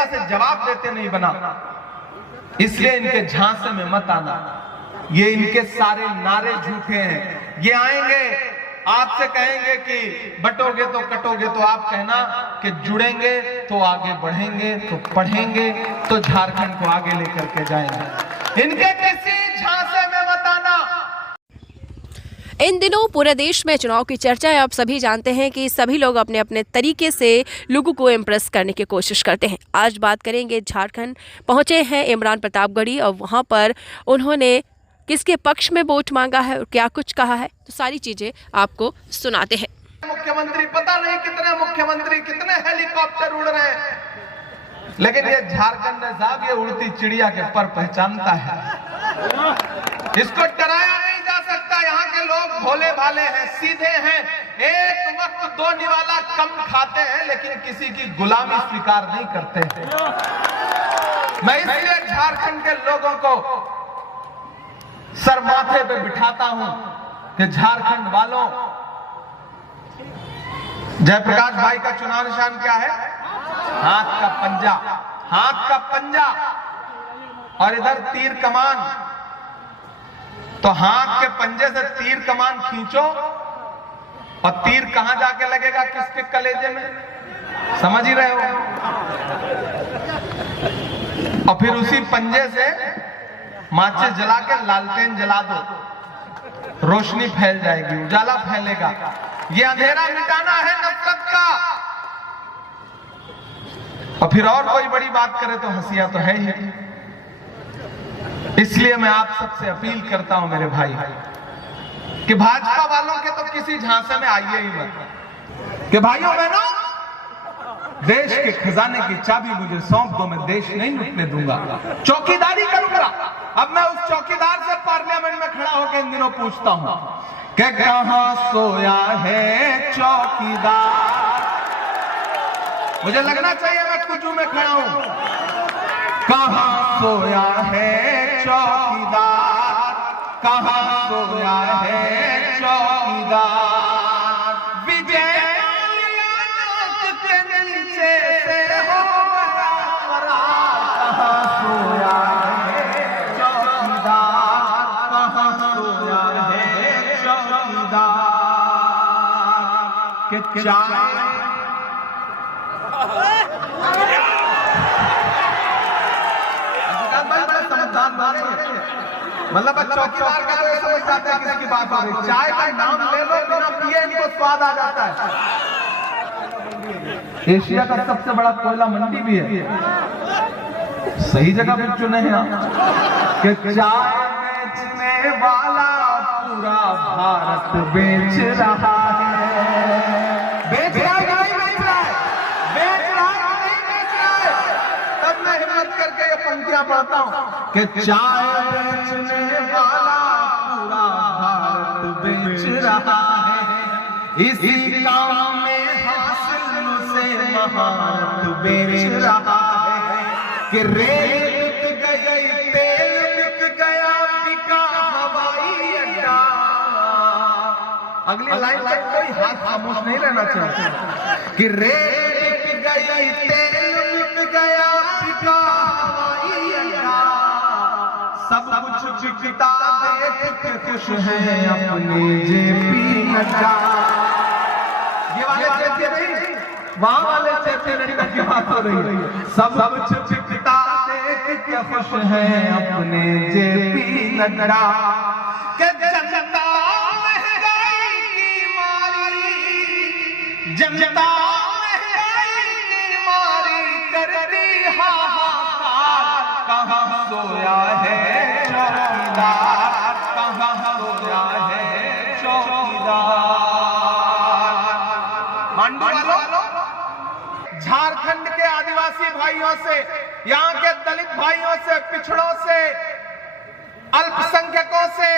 नेता से जवाब देते नहीं बना, इसलिए इनके झांसे में मत आना। ये इनके सारे नारे झूठे हैं। ये आएंगे आपसे कहेंगे कि बटोगे तो कटोगे, तो आप कहना कि जुड़ेंगे तो आगे बढ़ेंगे, तो पढ़ेंगे तो झारखंड को आगे लेकर के जाएंगे। इनके किसी झांसे में मत आना। इन दिनों पूरे देश में चुनाव की चर्चा है। आप सभी जानते हैं कि सभी लोग अपने अपने तरीके से लोगों को इम्प्रेस करने की कोशिश करते हैं। आज बात करेंगे, झारखंड पहुंचे हैं इमरान प्रतापगढ़ी और वहां पर उन्होंने किसके पक्ष में वोट मांगा है और क्या कुछ कहा है, तो सारी चीजें आपको सुनाते हैं। मुख्यमंत्री, पता नहीं कितने मुख्यमंत्री, कितने हेलीकॉप्टर उड़ रहे हैं, लेकिन ये झारखंड में साहब ये उड़ती चिड़िया के पर पहचानता है। इसको डराया नहीं जा सकता। यहाँ के लोग भोले भाले हैं, सीधे हैं, एक वक्त दो निवाला कम खाते हैं, लेकिन किसी की गुलामी स्वीकार नहीं करते हैं। मैं इसलिए झारखंड के लोगों को सर माथे पे बिठाता हूं कि झारखंड वालों, जयप्रकाश भाई का चुनाव निशान क्या है? हाथ का पंजा, हाथ का पंजा, और इधर तीर कमान। तो हाथ के पंजे से तीर कमान खींचो और तीर कहां जाके लगेगा? किसके कलेजे में? समझ ही रहे हो। और फिर उसी पंजे से माचिस जला के लालटेन जला दो, रोशनी फैल जाएगी, उजाला फैलेगा। ये अंधेरा मिटाना है नफरत का। और फिर और कोई बड़ी बात करे तो हंसिया तो है ही। इसलिए मैं आप सबसे अपील करता हूं मेरे भाई कि भाजपा वालों के तो किसी झांसे में आइए ही मत। कि भाइयों बहनों, देश के खजाने की चाबी मुझे सौंप दो, मैं देश नहीं लूटने दूंगा, चौकीदारी करूंगा। अब मैं उस चौकीदार से पार्लियामेंट में खड़ा होकर इन दिनों पूछता हूं कि कहां सोया है चौकीदार। मुझे लगना चाहिए मैं कुजू में खड़ा हूं। कहां सोया है चौकीदार, कहां सोया है चौकीदार। विजय के नीचे से हो कहां सोया है चौकीदार, कहां सोया है चौकीदार। के चाय मतलब चौकीदार का तो समझ जाते हैं किसकी बात हो रही। चाय का नाम ले लो, बिना पिए इनको स्वाद आ जाता है। एशिया का सबसे बड़ा कोयला मंडी भी है। सही जगह पर चुने हैं आप। कि चाय बेचने वाला पूरा भारत बेच रहा है। बेच रहा है, नहीं बेच रहा है, बेच रहा है, नहीं बेच रहा है। तब मैं हिम्मत करके ये पंक्तियां पढ़ता हूं कि चाय बेचने वाला पूरा भारत बेच रहा है। इसी काम में हासिल से महारत बेच रहा है। कि रेत बिक गई, तेल बिक गया, बिका हवाई अड्डा। अगली लाइन तक कोई हाथ खामोश नहीं रहना चाहिए। कि रेत बिक गई, तेल बिक गया, बिका हवाई अड्डा। सब कुछ बिकता देख के खुश है अपने जेपी नड्डा। ये वाले चेते नहीं, वहां वाले चेते नड्डा की बात हो रही है। सब कुछ बिकता देख के खुश है अपने जेपी नड्डा। के जनता महंगाई की मारी, जनता महंगाई की मारी करती हाहाकार। कहां सोया है चौकीदार, कहां सोया है चौकीदार। मांडू वालों, झारखंड के आदिवासी भाइयों से, यहाँ के दलित भाइयों से, पिछड़ों से, अल्पसंख्यकों से,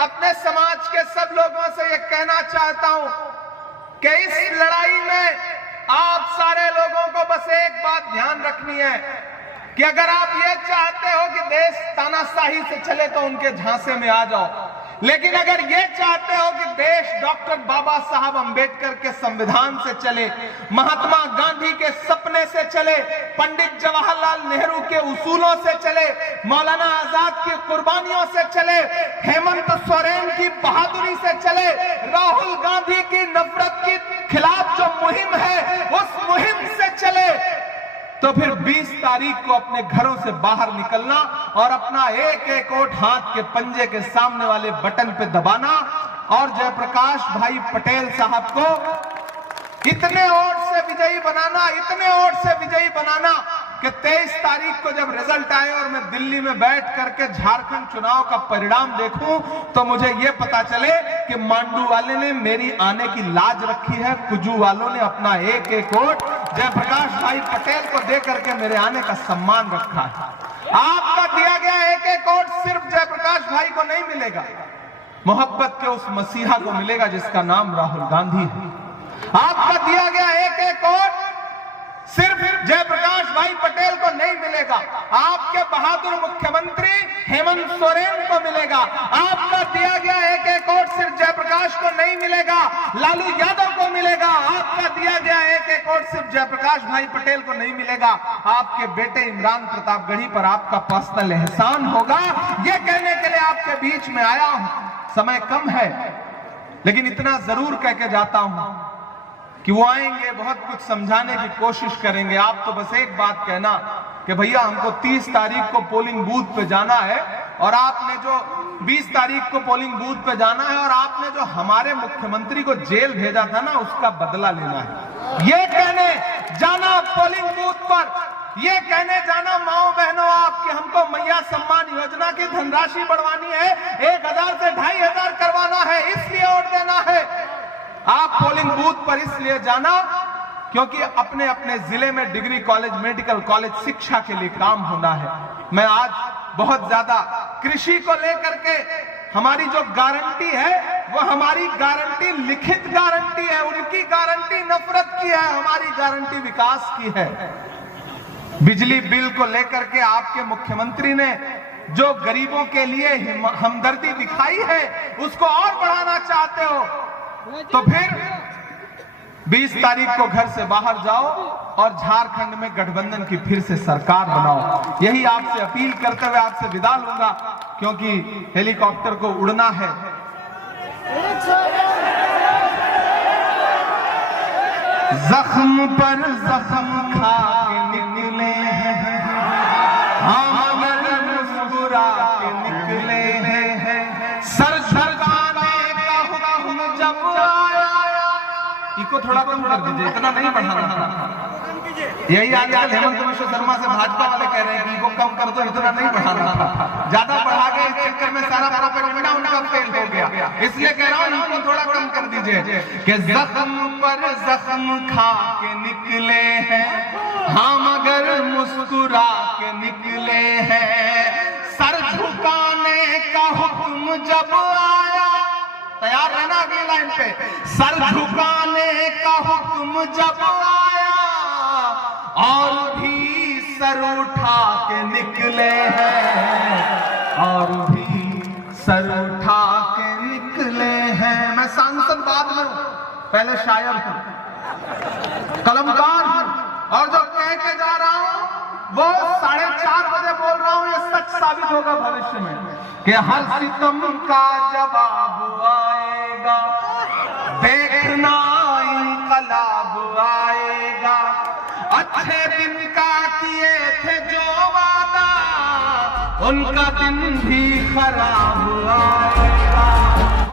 अपने समाज के सब लोगों से ये कहना चाहता हूं कि इस लड़ाई में आप सारे लोगों को बस एक बात ध्यान रखनी है कि अगर आप ये चाहते हो कि देश तानाशाही से चले तो उनके झांसे में आ जाओ। लेकिन अगर ये चाहते हो कि देश डॉक्टर बाबा साहब अंबेडकर के संविधान से चले, महात्मा गांधी के सपने से चले, पंडित जवाहरलाल नेहरू के उसूलों से चले, मौलाना आजाद की कुर्बानियों से चले, हेमंत सोरेन की बहादुरी से चले, राहुल गांधी की नफरत के खिलाफ जो मुहिम है उस मुहिम से चले, तो फिर 20 तारीख को अपने घरों से बाहर निकलना और अपना एक एक वोट हाथ के पंजे के सामने वाले बटन पे दबाना और जयप्रकाश भाई पटेल साहब को इतने वोट से विजयी बनाना, इतने वोट से विजयी बनाना कि 23 तारीख को जब रिजल्ट आए और मैं दिल्ली में बैठ करके झारखंड चुनाव का परिणाम देखूं तो मुझे यह पता चले कि मांडू वाले ने मेरी आने की लाज रखी है, कुजू वालों ने अपना एक एक वोट जयप्रकाश भाई पटेल को दे करके मेरे आने का सम्मान रखा है। आपका दिया गया एक एक वोट सिर्फ जयप्रकाश भाई को नहीं मिलेगा, मोहब्बत के उस मसीहा को मिलेगा जिसका नाम राहुल गांधी है। आपका दिया गया एक एक वोट सिर्फ जयप्रकाश भाई पटेल को नहीं मिलेगा, आपके बहादुर मुख्यमंत्री हेमंत सोरेन को मिलेगा। आपका दिया गया एक एक वोट सिर्फ जयप्रकाश को नहीं मिलेगा, लालू यादव को मिलेगा। आपका दिया गया एक एक वोट सिर्फ जयप्रकाश भाई पटेल को नहीं मिलेगा, आपके बेटे इमरान प्रतापगढ़ी पर आपका पर्सनल एहसान होगा। यह कहने के लिए आपके बीच में आया हूं। समय कम है लेकिन इतना जरूर कह के जाता हूं कि वो आएंगे, बहुत कुछ समझाने की कोशिश करेंगे। आप तो बस एक बात कहना कि भैया हमको 30 तारीख को पोलिंग बूथ पे जाना है और आपने जो 20 तारीख को पोलिंग बूथ पे जाना है और आपने जो हमारे मुख्यमंत्री को जेल भेजा था ना उसका बदला लेना है। ये कहने जाना पोलिंग बूथ पर, ये कहने जाना माओ बहनों आपकी हमको मैया सम्मान योजना की धनराशि बढ़वानी है, 1000 से 2500 करवाना है, इसलिए वोट देना है। आप पोलिंग बूथ पर इसलिए जाना क्योंकि अपने अपने जिले में डिग्री कॉलेज, मेडिकल कॉलेज, शिक्षा के लिए काम होना है। मैं आज बहुत ज्यादा कृषि को लेकर के हमारी जो गारंटी है वो हमारी गारंटी लिखित गारंटी है, उनकी गारंटी नफरत की है, हमारी गारंटी विकास की है। बिजली बिल को लेकर के आपके मुख्यमंत्री ने जो गरीबों के लिए हमदर्दी दिखाई है उसको और बढ़ाना चाहते हो तो फिर 20 तारीख को घर से बाहर जाओ और झारखंड में गठबंधन की फिर से सरकार बनाओ। यही आपसे अपील करते हुए आपसे विदा लूंगा क्योंकि हेलीकॉप्टर को उड़ना है। जख्म पर जख्म खा के निकले हैं, हम अगर मुस्कुरा के निकले हैं, सर झुकाने का हुक्म जब आया। इको थोड़ा कम कर दीजिए, इतना नहीं बढ़ाना था। यही आजकल हेमंत विश्व शर्मा से भाजपा वाले कह रहे हैं कि इको कम कर दो, इतना नहीं बढ़ाना था। ज्यादा बढ़ा के इस चक्कर में सारा प्रोपेगेंडा उनका फेल हो गया, इसलिए कह रहा हूं इनको थोड़ा कम कर दीजिए कि जख्म पर जख्म खा के निकले हैं, हम अगर मुस्कुरा के निकले हैं, सर झुकाने का हुक्म जब आया। तैयार रहना अगली लाइन पे। सर झुकाने का हुक्म जब आया और भी सर उठा के निकले हैं, और भी सर उठा के निकले हैं। मैं सांसद बाद में हूं, पहले शायर हूं, कलमकार हूं और जो कह के जा रहा हूं वो 4:30 बजे बोल रहा हूं। ये सच साबित होगा भविष्य में कि हर सितम का जवाब आएगा, देखना इनकलाब आएगा। अच्छे दिन का किए थे जो वादा, उनका दिन भी खराब आएगा।